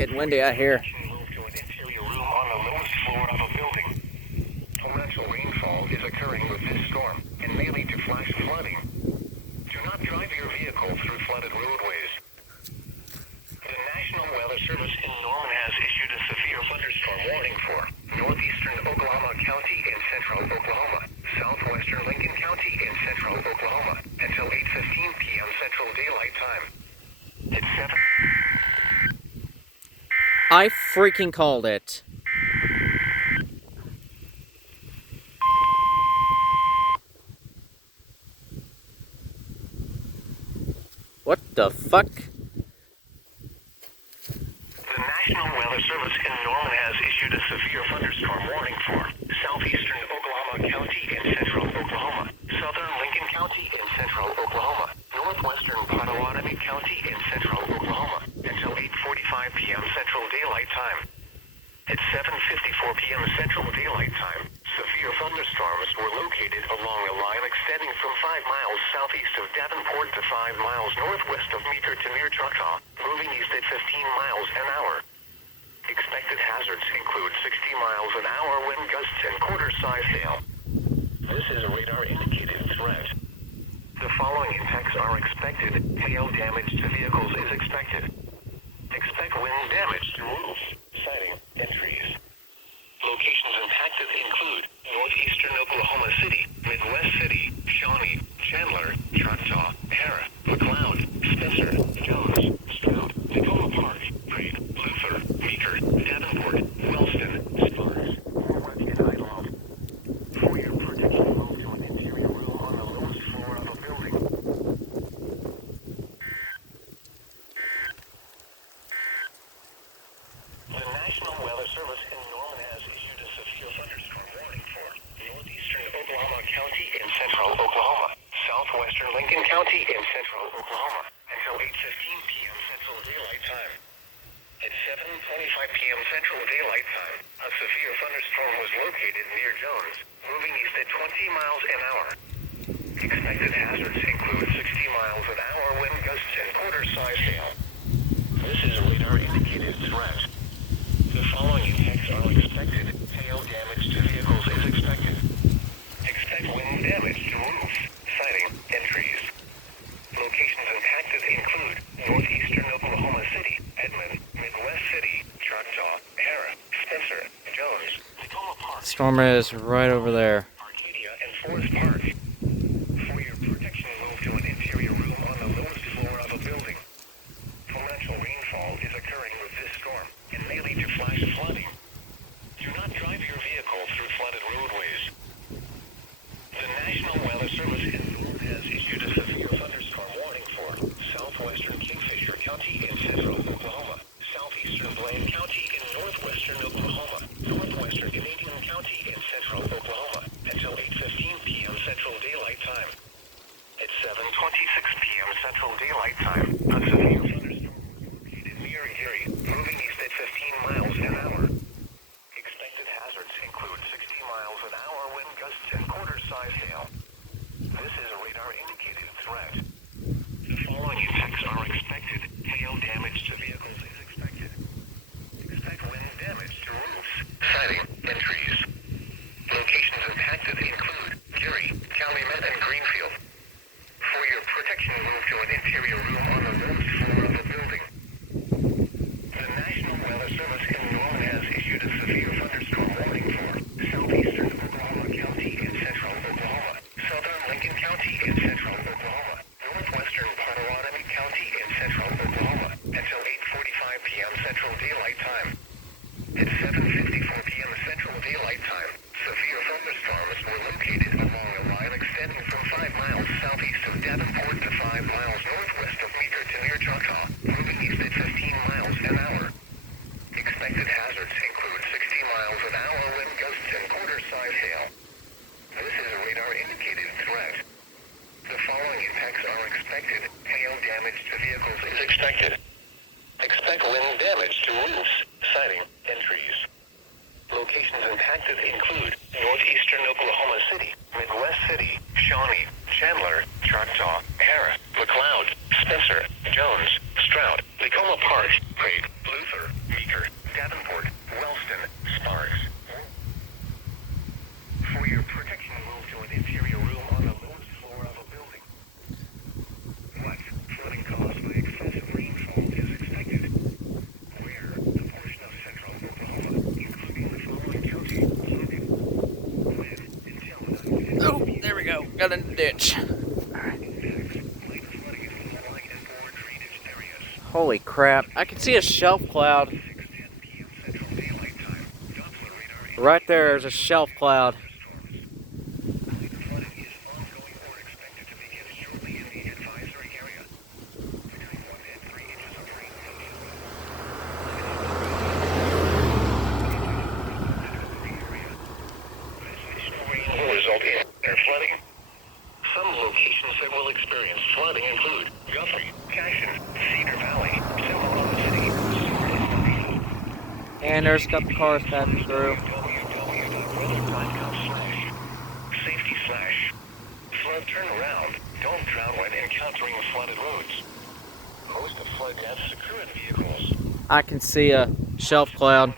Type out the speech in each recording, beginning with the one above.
getting windy out here. Move to an interior room on the lowest floor of a building. Torrential rainfall is occurring with this storm and may lead to flash flooding. Do not drive your vehicle through flooded roadways. The National Weather Service in Norman has issued a severe thunderstorm warning for northeastern Oklahoma County and central Oklahoma, southwestern Lincoln County and central Oklahoma until 8:15 p.m. Central Daylight Time. It's 7. I freaking called it. What the fuck? The National Weather Service in Norman has issued a severe thunderstorm warning for southeastern Oklahoma County and central Oklahoma, southern Lincoln County and central Oklahoma, northwestern Potawatomi County and central Oklahoma until 8:45 p.m. Central Daylight Time. At 7:54 p.m. Central Daylight Time, severe thunderstorms were located along a line extending from 5 miles southeast of Davenport to 5 miles northwest of Meeker to near Choctaw, moving east at 15 miles an hour. Expected hazards include 60 miles an hour wind gusts and quarter-size hail. This is a radar-indicated threat. The following impacts are expected. Hail damage to vehicles is expected. Expect wind damage to roofs, siding, and trees. Locations impacted include northeastern Oklahoma City, Midwest City, Shawnee, Chandler, Choctaw, Harrah, McLeod, Spencer, Jones, Stroud, Tacoma Park, Prague, Luther, Meeker, Davenport, Wellston, Sparks, Warwick, and Idlehoff. For your protection, move to an interior room on the lowest floor of a building. The National Weather Service in Norman has issued a severe thunderstorm warning for northeastern Oklahoma County and central Oklahoma, southwestern Lincoln County and central Oklahoma until 8:15 p.m. Central Daylight Time. At 7:25 p.m. Central Daylight Time, a severe thunderstorm was located near Jones, moving east at 20 miles an hour. Expected hazards include 60 miles an hour wind gusts and quarter-size hail. This is a radar-indicated threat. The following impacts are expected. Hail damage to vehicles is expected. Expect wind damage to roofs, siding, and trees. Locations impacted include northeastern Oklahoma City, Edmond, Midwest City, Choctaw, Harrah, Spencer, Jones, Tacoma Park. Storm is right over there. Arcadia, and Forest Park. For your protection, move to an interior room on the lowest floor of a building. Torrential rainfall is occurring with this storm and may lead to flash flooding. Do not drive your vehicle through flooded roadways. The National Weather Service in Norman has issued a severe thunderstorm warning for southwestern Kingfisher County in central Oklahoma, southeastern Blaine County in northwestern Oklahoma, northwestern Canadian County in central Oklahoma until 8:15 p.m. Central Daylight Time. At 7:26 p.m. Central Daylight Time, a severe thunderstorm located near Gary, moving east at 15 miles an hour. Expected hazards include 60 miles an hour wind gusts and quarter-size hail. This is a radar-indicated threat. The following impacts are expected. Hail damage to vehicles is expected. Expect wind damage to roofs, siding, and trees. Locations impacted include Gary, Calumet, and Greenfield. For your protection, move to an interior room on the lowest floor of a building. The National Weather Service in Norman has issued a severe thunderstorm warning for southeastern Oklahoma County and central Oklahoma, southern Lincoln County and central Oklahoma, northwestern Potawatomi County and central Oklahoma until 8:45 p.m. Central Daylight Time. At 7:54 p.m. Central Daylight Time, severe thunderstorms were located along a line extending from 5 miles southeast of Davenport to 5 miles northwest of Meeker to near Choctaw, moving east at 15 miles an hour. Expected hazards include 60 miles an hour wind gusts and quarter-size hail. This is a radar-indicated threat. The following impacts are expected. Hail damage to vehicles is expected. Expect wind damage to roofs, siding, and trees. Locations impacted include northeastern Oklahoma City, Midwest City, Shawnee, Chandler, Choctaw, Harrah, McLeod, Spencer, Jones, Stroud, Tacoma Park, Prague, Luther, Sparks. For your protection, move to an interior room on the lowest floor of a building. What flooding caused by excessive rainfall is expected? Where the portion of central Oklahoma, including the following counties, flooded? When until 9:50 Oh, there we go. Got in the ditch. Holy crap. I can see a shelf cloud. Right there's a shelf cloud. Flooding. Some locations that will experience flooding include Guthrie, Cashin, Cedar Valley, Cimarron City, Seward, and Mobile. And there's a couple cars passing through. Safety/flood turnaround. Don't drown when encountering flooded roads. Most of flood deaths occur in vehicles. I can see a shelf cloud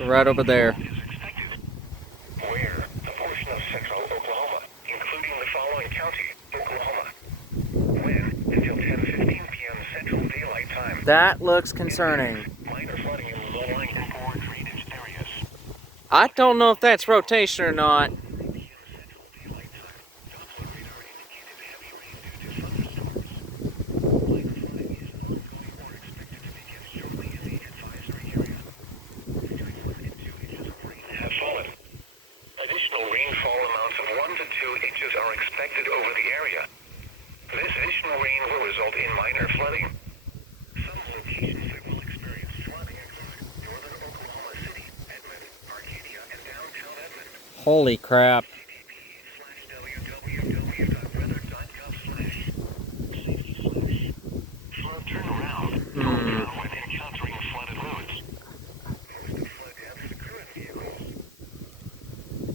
right over there. Where a portion of central Oklahoma, including the following county, Oklahoma. When until 10:15 p.m. Central Daylight Time. That looks concerning. Minor flooding in low-lying and poor drainage areas. I don't know if that's rotation or not. Additional rainfall amounts of 1 to 2 inches are expected over the area. This additional rain will result in minor flooding. Some locations that will experience flooding include northern Oklahoma City, Edmond, Arcadia, and downtown Edmond. Holy crap. Flood turnaround. Don't drown when encountering flooded roads. Most of flood deaths occur in vehicles.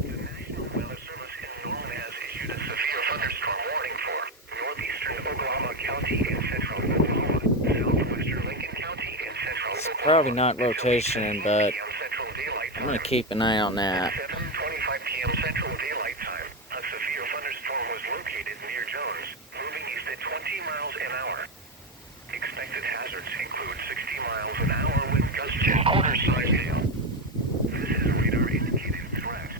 The National Weather Service in Norman has issued a severe thunderstorm warning for northeastern Oklahoma County and central Oklahoma, southwestern Lincoln County and central Oklahoma. Probably not rotation, but Central Daylight I'm going to Time. keep an eye on that. 7:25 p.m. Central Daylight Time, a severe thunderstorm was located near Jones, moving east at 20 miles an hour. Expected hazards include 60 miles an hour wind gusts and quarter-size hail. This is a radar-indicated threat.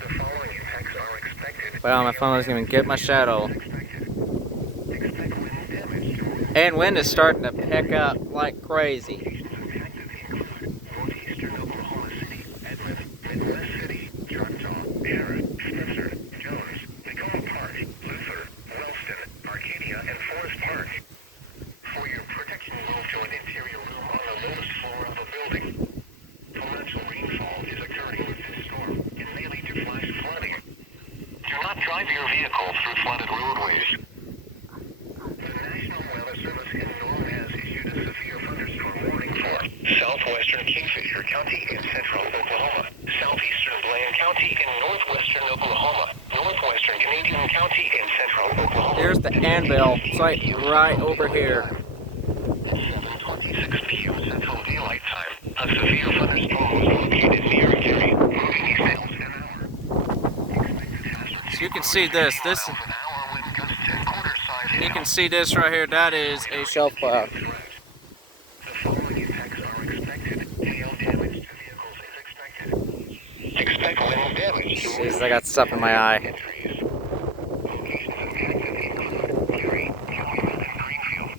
The following impacts are expected. Well, my phone doesn't even get my shadow. Expect wind damage to roofs. And wind is starting to pick up like crazy. Locations impacted include northeastern Oklahoma City, Edmond, Midwest City, Choctaw, Sharon, Spencer, Jones, Tacoma Park, Luther, Wellston, Arcadia, and Forest Park. For your protection, move to an interior room on the lowest floor of a building. Torrential rainfall is occurring with this storm and may lead to flash flooding. Do not drive your vehicle through flooded roadways. The National Weather Service in Norman has issued a severe thunderstorm warning for southwestern Kingfisher County in central Oklahoma, southeastern Blaine County in northwestern Oklahoma, northwestern Canadian County in central Oklahoma. There's the anvil site right over here. 7:26 p.m. Central Daylight Time. A severe thunderstorm was located near Gary, moving east miles an hour. Expected hazards. So you can see this. Miles an hour wind gusts and quarter-size You hail. can see this right here. That is a shelf cloud. The following impacts are expected. Hail damage to vehicles is expected. Expect wind damage to Jeez, I got stuff in my eye. entries. Locations impacted include Gary, Calumet, and Greenfield.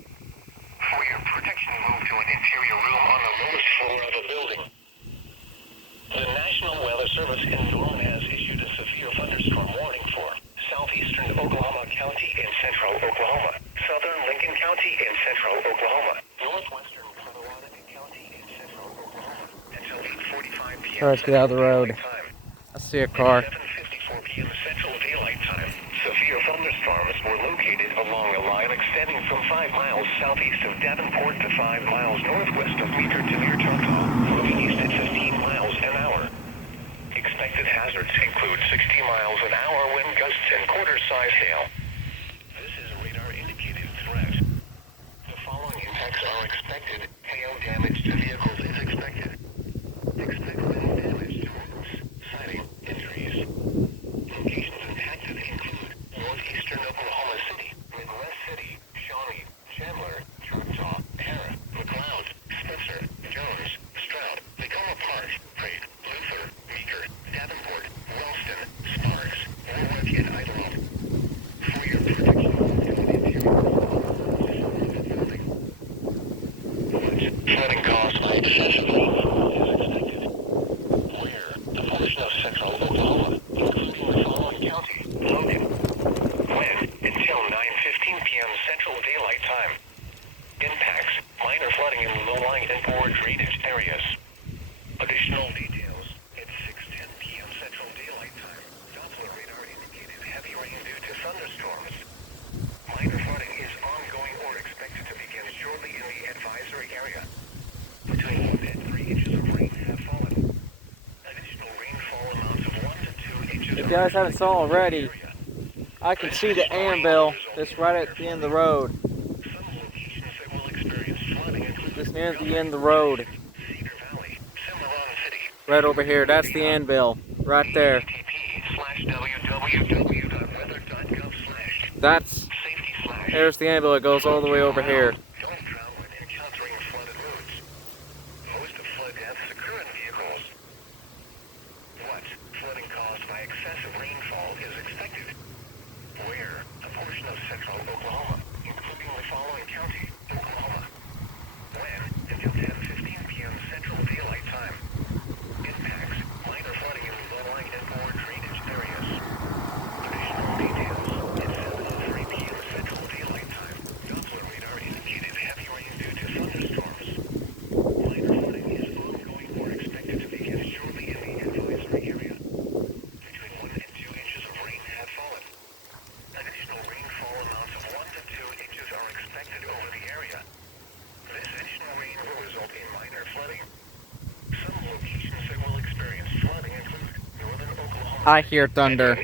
For your protection, move to an interior room on the lowest floor of a building. The National Weather Service in Norman has issued a severe thunderstorm warning for southeastern Oklahoma County and central Oklahoma, southern Lincoln County and central Oklahoma, northwestern Potawatomi County and central Oklahoma until 8:45 p.m. All right, let's get out of the road. Time. I see a car. 7:54 p.m. Central Daylight Time. Severe thunderstorms were located along a line extending from 5 miles southeast of Davenport to 5 miles northwest of Meeker to near Choctaw, moving east at 15 miles an hour. Expected hazards include 60 miles an hour wind gusts and quarter-size hail. This is a radar-indicated threat. The following impacts are expected. Hail damage to vehicles is expected. Expect If you guys haven't saw already, I can see the anvil that's right at the end of the road. Just near the end of the road. Right over here, that's the anvil. Right there. There's the anvil, it goes all the way over here. Most of flood deaths occur in vehicles. What flooding caused by excessive rainfall is expected? Where? A portion of central Oklahoma, including the following county, Oklahoma. When? Until 10:15 p.m. Central Daylight Time. Impacts: minor flooding in low-lying and poor drainage areas. Additional details: at 7:03 p.m. Central Daylight Time, Doppler radar indicated heavy rain due to thunderstorms. Minor flooding is ongoing or expected to begin shortly in the advisory area. Between 1 and 2 inches of rain have fallen. Additional rainfall amounts of 1 to 2 inches are expected over the area. This additional rain will result in minor flooding. Some locations that will experience flooding include northern Oklahoma. I hear thunder.